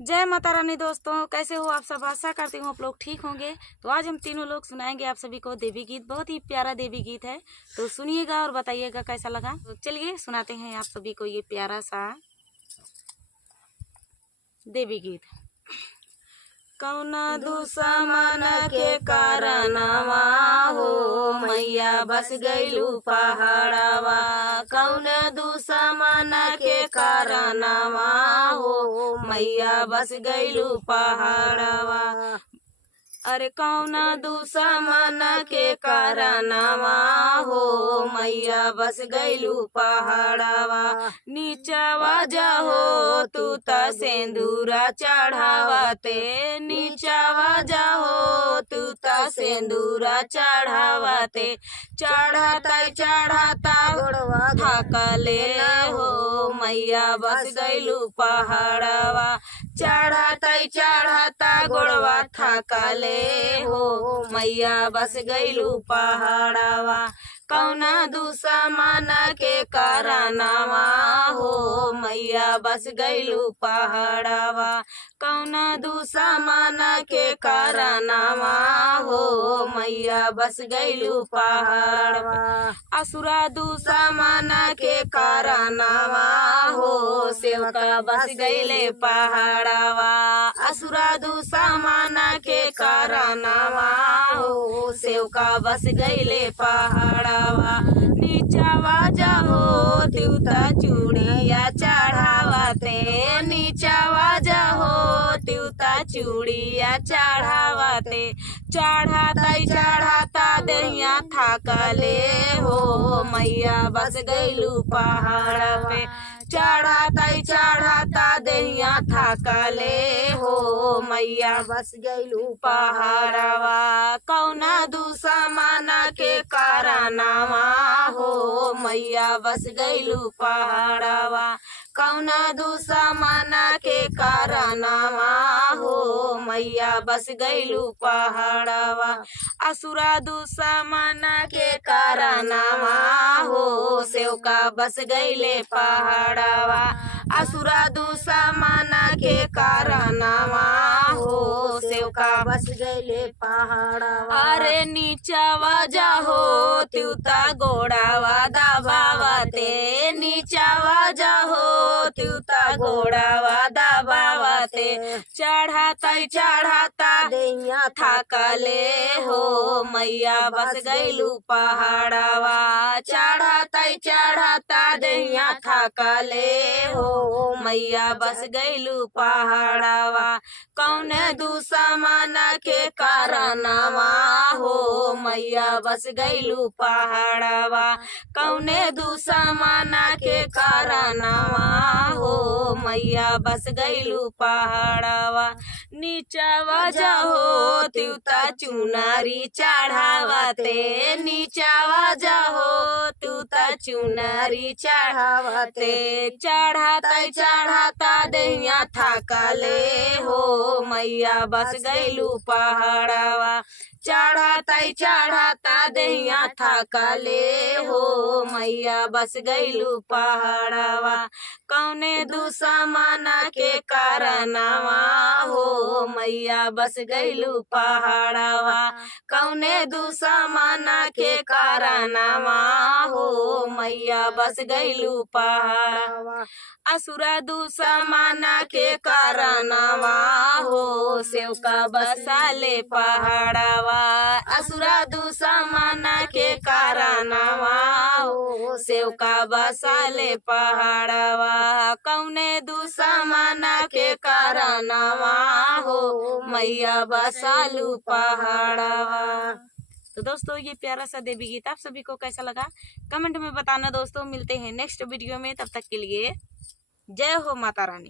जय माता रानी। दोस्तों कैसे हो आप सब? आशा करती हूँ आप लोग ठीक होंगे। तो आज हम तीनों लोग सुनाएंगे आप सभी को देवी गीत। बहुत ही प्यारा देवी गीत है, तो सुनिएगा और बताइएगा कैसा लगा। तो चलिए सुनाते हैं आप सभी को ये प्यारा सा देवी गीत। कौना दुश्मन के कारणवा हो मैया बस गईलू पहाड़वा। कौना दुश्मन के कारणवा हो मैया बस गईलू पहाड़वा। अरे कौना दुश्मन के कारणवा हो मैया बस गईलू पहाड़वा। नीचवा जाहो तू त सिंदूरा चढ़ावते, नीचवा जाहो तू त सिंदूरा चढ़ावते। चढ़ाता गोड़वा थकले हो मैया बस गईलू पहाड़वा। चढ़ाता गोड़वा थकले हो मैया बस गईलू पहाड़वा। कौना दुश्मन के कारणवा हो मैया बस गईलू पहाड़वा। कौना दुश्मन के कारणवा हो मैया बस गईलू पहाड़वा। असुरा दुश्मन के कारणवा हो सेवका बस गईले पहाड़वा। असुरा दुश्मन के कारणवा हो सेवका बस गईले पहाड़वा। नीचवा जाहो त्यूता चूड़िया चढ़ावते, नीचवा जाहो त्यूता चूड़िया चढ़ावते। चढ़ाता दहिया थकले हो मैया बस गईलू पहाड़ पे। चढ़ाता दहिया थकले हो मैया बस गईलू पहाड़वा। कौना दुश्मन के कारणवा हो मैया बस गईलू पहाड़वा। कौना दुश्मन के कारणवा हो मैया बस गईलू पहाड़वा। असुरा दुश्मन के कारणवा हो सेवका बस गईले पहाड़वा। असुरा दुश्मन के कारणवा हो सेवका बस गईले पहाड़वा। अरे नीचवा जाहो त्यूता गोड़ावा दबावते, नीचवा जाहो त्यूता गोड़ावा दबावते। चढ़ाता दैया थकले हो मैया बस गईलू पहाड़वा। चढ़ाता दैया थकले हो मैया बस गईलू पहाड़वा। कौन दुश्मन के कारणवा हो मैया बस गईलू पहाड़वा। कौने दुश्मन के कारणवा हो मैया बस गईलू पहाड़वा। नीचवा जाहो त्यूता चुनारी चढ़ावते, नीचवा जाहो त्यूता चुनारी चढ़ावते। चढ़ाता दहिया थकले हो मैया बस गईलू पहाड़वा। चढ़ाता दहिया थकले हो मैया बस गईलू पहाड़वा। कौने दुश्मन के कारणवा हो मैया बस गईलू पहाड़वा। कौने दुश्मन के कारणवा हो मैया बस गईलू पहाड़वा। असुरा दुश्मन के कारणवा हो सेवका बसाले पहाड़वा। असुरा दुश्मन के कारणवा हो सेवका बसाले पहाड़वा। कौने दुश्मन के कारणवा हो मैया बसालू पहाड़वा। तो दोस्तों ये प्यारा सा देवी गीत आप सभी को कैसा लगा कमेंट में बताना दोस्तों। मिलते हैं नेक्स्ट वीडियो में, तब तक के लिए जय हो माता रानी।